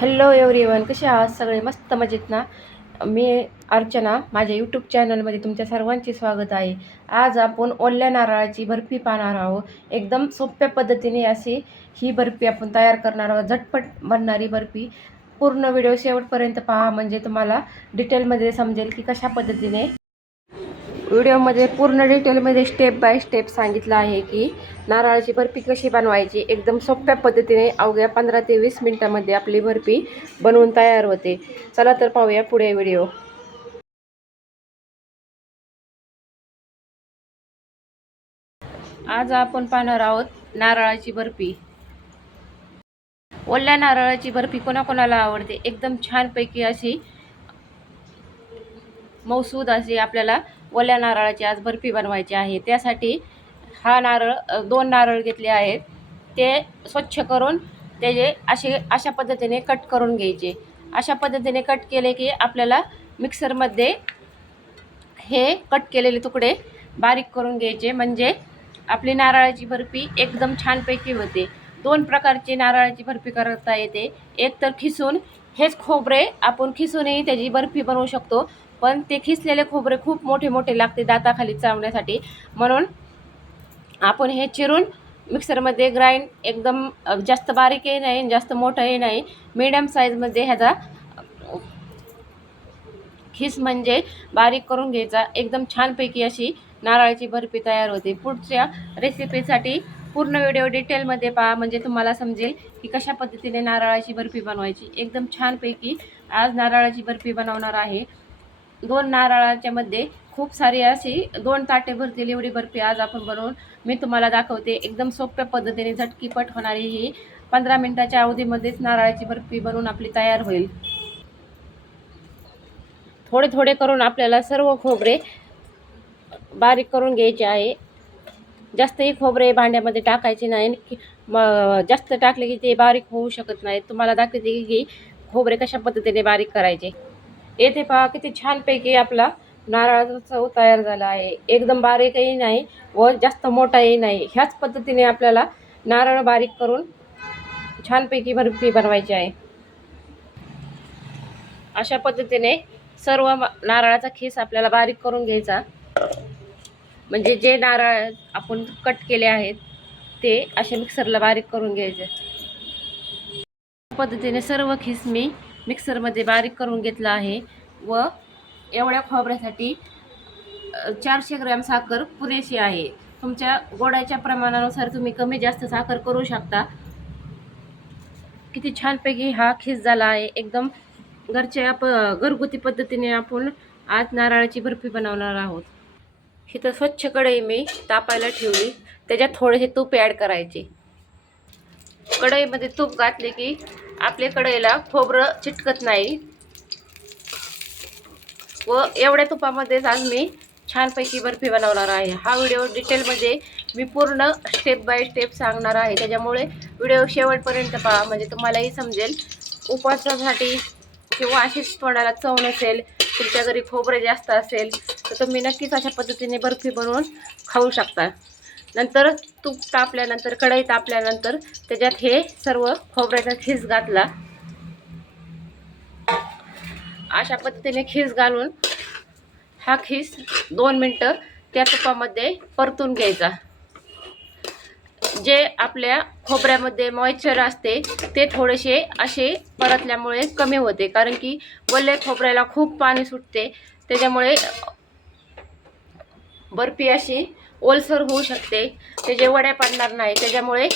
Hello everyone कसे आहात? सगळे मस्त मजेत ना? मी अर्चना. माझ्या यूट्यूब चॅनलमध्ये तुमच्या सर्वांचे स्वागत आहे. आज आपण ओल्या नारळाची बर्फी पाहणार आहोत. एकदम सोप्या पद्धतीने अशी ही बर्फी आपण तयार करणार आहोत. झटपट बनणारी बर्फी. पूर्ण व्हिडिओ शेवटपर्यंत पहा. म्हणजे तुम्हाला डिटेलमध्ये समजेल की कशा पद्धतीने व्हिडिओमध्ये पूर्ण डिटेलमध्ये स्टेप बाय स्टेप सांगितलं आहे की नारळाची बर्फी कशी बनवायची? एकदम सोप्या पद्धतीने अवघ्या पंधरा ते वीस मिनटामध्ये आपली बर्फी बनवून तयार होते. चला तर पाहूया पुढे व्हिडिओ. आज आपण पाहणार आहोत नारळाची बर्फी. ओल्या नारळाची बर्फी कोणाकोणाला आवडते? एकदम छानपैकी अशी मौसूद अशी आपल्याला ओल्या नारळाची आज बर्फी बनवायची आहे. त्यासाठी हा नारळ दोन नारळ घेतले आहेत. ते स्वच्छ करून त्याचे असे अशा पद्धतीने कट करून घ्यायचे. अशा पद्धतीने कट केले की आपल्याला मिक्सरमध्ये हे कट केलेले तुकडे बारीक करून घ्यायचे. म्हणजे आपली नारळाची बर्फी एकदम छानपैकी होते. दोन प्रकारची नारळाची बर्फी करता येते. एक तर खिसून हेच खोबरे आपण खिसूनही त्याची बर्फी बनवू शकतो. पण ते खिसलेले खोबरे खूप मोठे मोठे लागते दाताखाली चावण्यासाठी. म्हणून आपण हे चिरून मिक्सरमध्ये ग्राइंड एकदम जास्त बारीकही नाही आणि जास्त मोठंही नाही मिडियम साईजमध्ये ह्याचा खिस म्हणजे बारीक करून घ्यायचा. एकदम छानपैकी अशी नारळाची बर्फी तयार होते. पुढच्या रेसिपीसाठी पूर्ण व्हिडिओ डिटेलमध्ये पहा. म्हणजे तुम्हाला समजेल की कशा पद्धतीने नारळाची बर्फी बनवायची. एकदम छानपैकी आज नारळाची बर्फी बनवणार आहे. दोन नारळाच्या मध्ये खूप सारी अशी दोन ताटे भरतील एवढी बर्फी आज आपण बनवून मी तुम्हाला दाखवते. एकदम सोप्या पद्धतीने झटकीपट होणारी ही पंधरा मिनिटाच्या अवधीमध्येच नारळाची बर्फी बनवून आपली तयार होईल. थोडे थोडे करून आपल्याला सर्व खोबरे बारीक करून घ्यायचे आहे. जास्तही खोबरे भांड्यामध्ये टाकायचे नाही. की मग जास्त टाकले की ते बारीक होऊ शकत नाही. तुम्हाला दाखवते की खोबरे कशा पद्धतीने बारीक करायचे. येथे पहा किती छानपैकी आपला नारळाचा चव तयार झाला आहे. एकदम बारीकही नाही व जास्त मोठाही नाही. ह्याच पद्धतीने आपल्याला नारळ बारीक करून छानपैकी बर्फी बनवायची आहे. अशा पद्धतीने सर्व नारळाचा खीस आपल्याला बारीक करून घ्यायचा. म्हणजे जे नारळ आपण कट केले आहेत ते असे मिक्सरला बारीक करून घ्यायचे. पद्धतीने सर्व खीस मी मिक्सरमध्ये बारीक करून घेतला आहे व एवढ्या खोबऱ्यासाठी चारशे ग्रॅम साखर पुरेशी आहे. तुमच्या गोडाच्या प्रमाणानुसार तुम्ही कमी जास्त साखर करू शकता. किती छानपैकी हा खीस झाला आहे. एकदम घरच्या प घरगुती पद्धतीने आपण आज नारळाची बर्फी बनवणार आहोत. इथं स्वच्छ कढई मी तापायला ठेवली. त्याच्यात थोडेसे तूप ॲड करायचे. कढईमध्ये तूप घातले की आपल्या कढईला खोबरं चिटकत नाही. व एवढ्या तुपामध्येच आज मी छानपैकी बर्फी बनवणार आहे. हा व्हिडिओ डिटेलमध्ये मी पूर्ण स्टेप बाय स्टेप सांगणार आहे. त्याच्यामुळे व्हिडिओ शेवटपर्यंत पहा. म्हणजे तुम्हालाही समजेल उपवासासाठी किंवा अशीच तोंडाला चव नसेल तुमच्या घरी खोबरे जास्त असेल तर तुम्ही नक्कीच अशा पद्धतीने बर्फी बनवून खाऊ शकता. नंतर तूप तापल्यानंतर कढई तापल्यानंतर त्याच्यात हे सर्व खोबऱ्याचा खीस घातला. अशा पद्धतीने खीस घालून हा खीस दोन मिनटं त्या तुपामध्ये परतून घ्यायचा. जे आपल्या खोबऱ्यामध्ये मॉइश्चर असते ते थोडेसे असे परतल्यामुळे कमी होते. कारण की वल्ले खोबऱ्याला खूप पाणी सुटते. त्याच्यामुळे बर्फी अशी ओलसर होऊ शकते. त्याचे वड्या पडणार नाही त्याच्यामुळे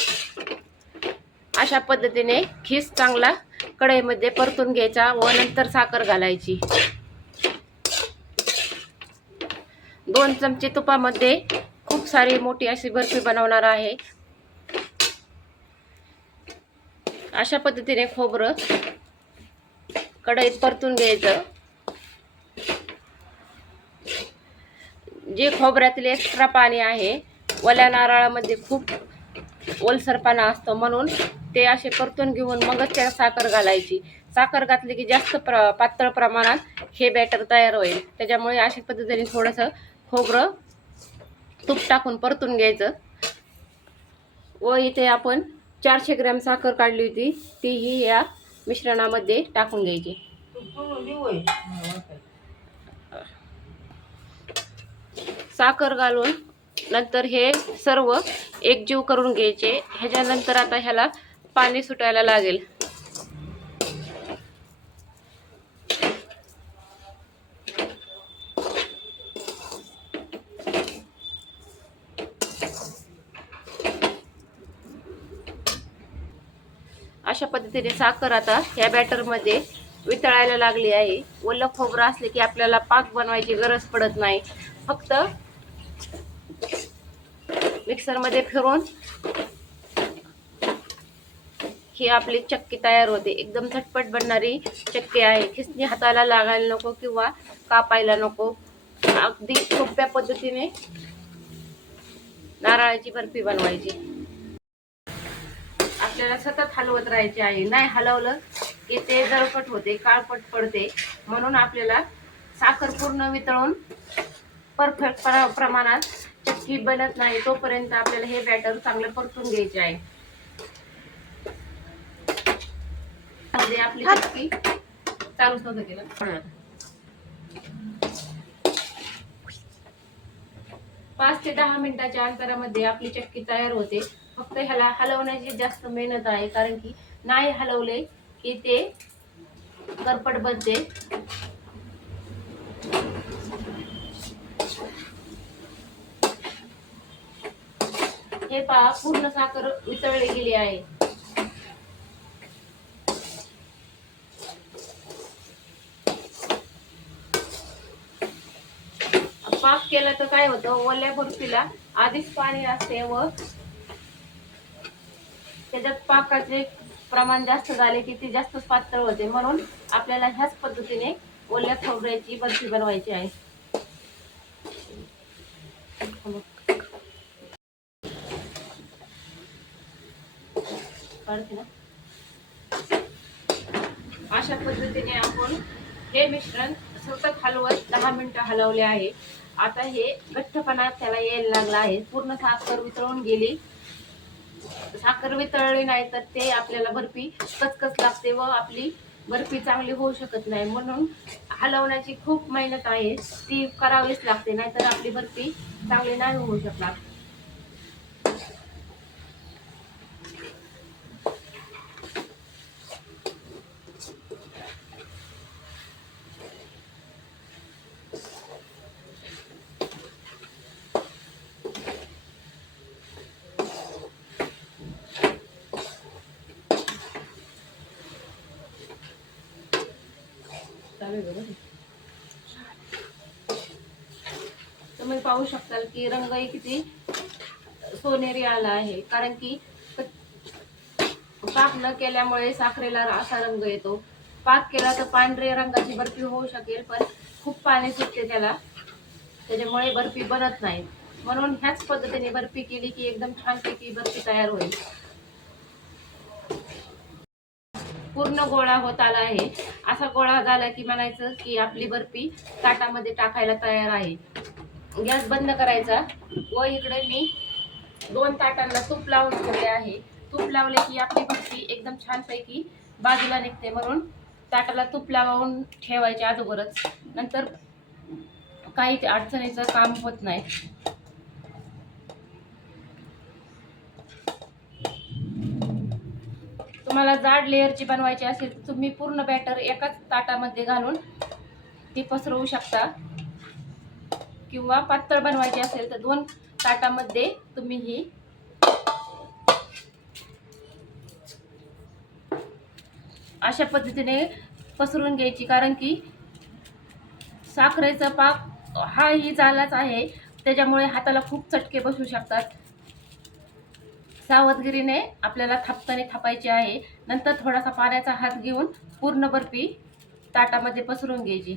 अशा पद्धतीने खीस चांगला कढईमध्ये परतून घ्यायचा व नंतर साखर घालायची. दोन चमचे तुपामध्ये खूप सारी मोठी अशी बर्फी बनवणार आहे. अशा पद्धतीने खोबरं कढईत परतून घ्यायचं. जे खोबऱ्यातील एक्स्ट्रा पाणी आहे ओल्या नारळामध्ये खूप ओलसरपणा असतो म्हणून ते असे परतून घेऊन मगच त्याला साखर घालायची. साखर घातली की जास्त प्र पातळ प्रमाणात हे बॅटर तयार होईल. त्याच्यामुळे अशा पद्धतीने थोडंसं खोबरं तूप टाकून परतून घ्यायचं. व इथे आपण चारशे ग्रॅम साखर काढली होती तीही या मिश्रणामध्ये टाकून घ्यायची. साखर घालून नंतर हे सर्व एकजीव करून घ्यायचे. ह्याच्यानंतर आता ह्याला पाणी सुटायला लागेल. अशा पद्धतीने साखर आता ह्या बॅटरमध्ये वितळायला लागली आहे. ओलं खोबरं असले की आपल्याला पाक बनवायची गरज पडत नाही. फक्त मिक्सरमध्ये फिरून ही आपली चक्की तयार होते. एकदम झटपट बनणारी चक्की आहे. खिसणी हाताला लागायला नको किंवा कापायला नको. अगदी सोप्या पद्धतीने नारळाची बर्फी बनवायची. आपल्याला सतत हलवत राहायचे आहे. नाही हलवलं की ते जळपट होते काळपट पडते. म्हणून आपल्याला साखर पूर्ण वितळून परफेक्ट प्रमाणात चक्की बनत नाही तोपर्यंत आपल्याला हे बॅटर चांगलं परतून घ्यायचे आहे. मध्ये आपली चक्की चालूच नव्हतं केलं पाच ते दहा मिनिटाच्या अंतरामध्ये आपली चक्की तयार होते. फक्त ह्याला हलवण्याची जास्त मेहनत आहे कारण की नाही हलवले की ते करपट बनते. हे पहा पूर्ण साखर वितळली गेली आहे. पाक केला तर काय होतं ओल्या बर्फीला आधीच पाणी असते व त्याच्यात पाकाचे प्रमाण जास्त झाले की ती जास्त पातळ होते. म्हणून आपल्याला ह्याच पद्धतीने ओल्या खोबऱ्याची बर्फी बनवायची आहे. काढते ना. अशा पद्धतीने आपण हे मिश्रण सतत हलवत दहा मिनिटं हलवले आहे. आता हे घट्टपणा त्याला यायला लागला आहे. पूर्ण साखर वितळून गेली. साखर वितळली नाही तर ते आपल्याला बर्फी कचकच लागते व आपली बर्फी चांगली होऊ शकत नाही. म्हणून हलवण्याची खूप मेहनत आहे. ती करावीच लागते नाहीतर आपली बर्फी चांगली नाही होऊ शकणार. तुम्ही पाहू शकताल की रंगही किती सोनेरी आला आहे. कारण की पाक न केल्यामुळे साखरेला असा रंग येतो. पाक केला तर पांढरे रंगाची बर्फी होऊ शकेल पण खूप पाणी सुटते त्याला. त्याच्यामुळे बर्फी बनत नाही. म्हणून ह्याच पद्धतीने बर्फी केली की एकदम छानपैकी बर्फी तयार होईल. पूर्ण गोळा होत आला आहे. असा गोळा झाला की म्हणायचं की आपली बर्फी ताटामध्ये टाकायला तयार आहे. गॅस बंद करायचा व इकडे मी दोन ताटांना तूप लावून ठेवले आहे. तूप लावले की आपली बर्फी एकदम छानपैकी बाजूला निघते म्हणून ताटाला तूप लावून ठेवायचे अगोदरच. नंतर काही अडचणीचं काम होत नाही. तुम्हाला जाड लेअरची बनवायची असेल तुम्ही पूर्ण बॅटर एकाच ताटामध्ये घालून ती पसरवू शकता. किंवा पातळ बनवायची असेल तर दोन ताटामध्ये तुम्ही ही अशा पद्धतीने पसरून घ्यायची. कारण की साखरेचा पाक हा ही झालाच आहे त्याच्यामुळे हाताला खूप चटके बसू शकतात. सावधगिरीने आपल्याला थापताने थापायची आहे. नंतर थोडासा पाण्याचा हात घेऊन पूर्ण बर्फी ताटामध्ये पसरून घ्यायची.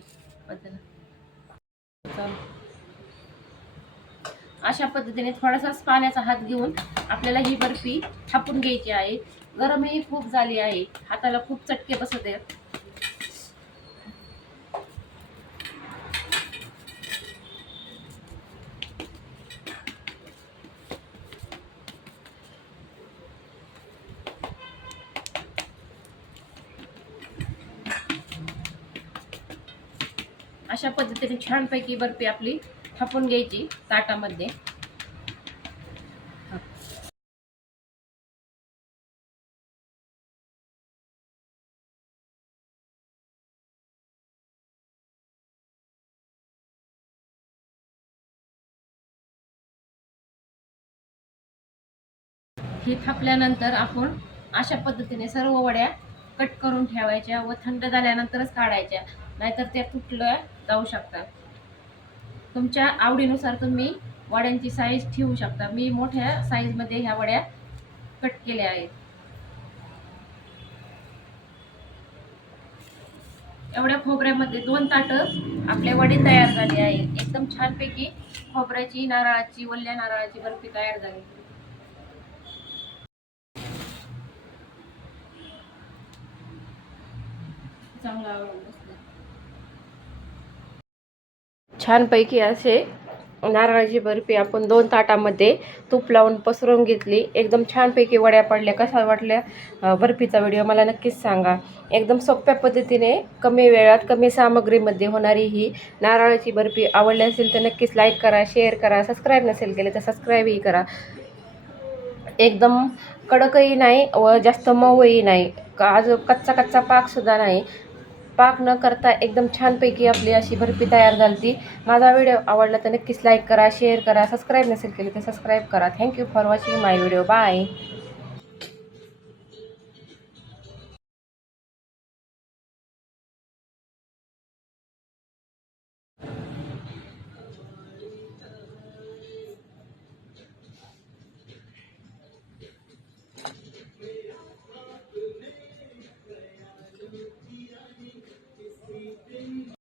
अशा पद्धतीने थोडासाच पाण्याचा हात घेऊन आपल्याला ही बर्फी थापून घ्यायची आहे. गरमही खूप झाली आहे. हाताला खूप चटके बसत आहेत. अशा पद्धतीने छानपैकी बर्फी आपली थापून घ्यायची ताटामध्ये. हे थापल्यानंतर आपण अशा पद्धतीने सर्व वड्या कट करून ठेवायच्या व थंड झाल्यानंतरच काढायच्या. नाहीतर त्या तुटल्या जाऊ शकतात. तुमच्या आवडीनुसार तुम्ही वड्यांची साईज ठेवू शकता. मी मोठ्या साईजमध्ये ह्या वड्या कट केल्या आहेत. एवढ्या खोबऱ्यामध्ये दोन ताटं आपले वडे तयार झाले आहेत. एकदम छानपैकी खोबऱ्याची नारळाची वल्ल्या नारळाची बर्फी तयार झाली. चांगला छानपैकी असे नारळाची बर्फी आपण दोन ताटामध्ये तूप लावून पसरवून घेतली. एकदम छानपैकी वड्या पडल्या. कशा वाटल्या? बर्फीचा व्हिडिओ मला नक्कीच सांगा. एकदम सोप्या पद्धतीने कमी वेळात कमी सामग्रीमध्ये होणारी ही नारळाची बर्फी आवडली असेल तर नक्कीच लाईक करा शेअर करा. सबस्क्राईब नसेल केले तर सबस्क्राईबही करा. एकदम कडकही नाही व जास्त मऊही नाही. का आज कच्चा कच्चा पाकसुद्धा नाही. पाक न करता एकदम छानपैकी आपली अशी बर्फी तयार झाली ती माझा व्हिडिओ आवडला तर नक्कीच लाईक करा शेअर करा सबस्क्राईब नसेल केली तर सबस्क्राईब करा. Thank you for watching my video bye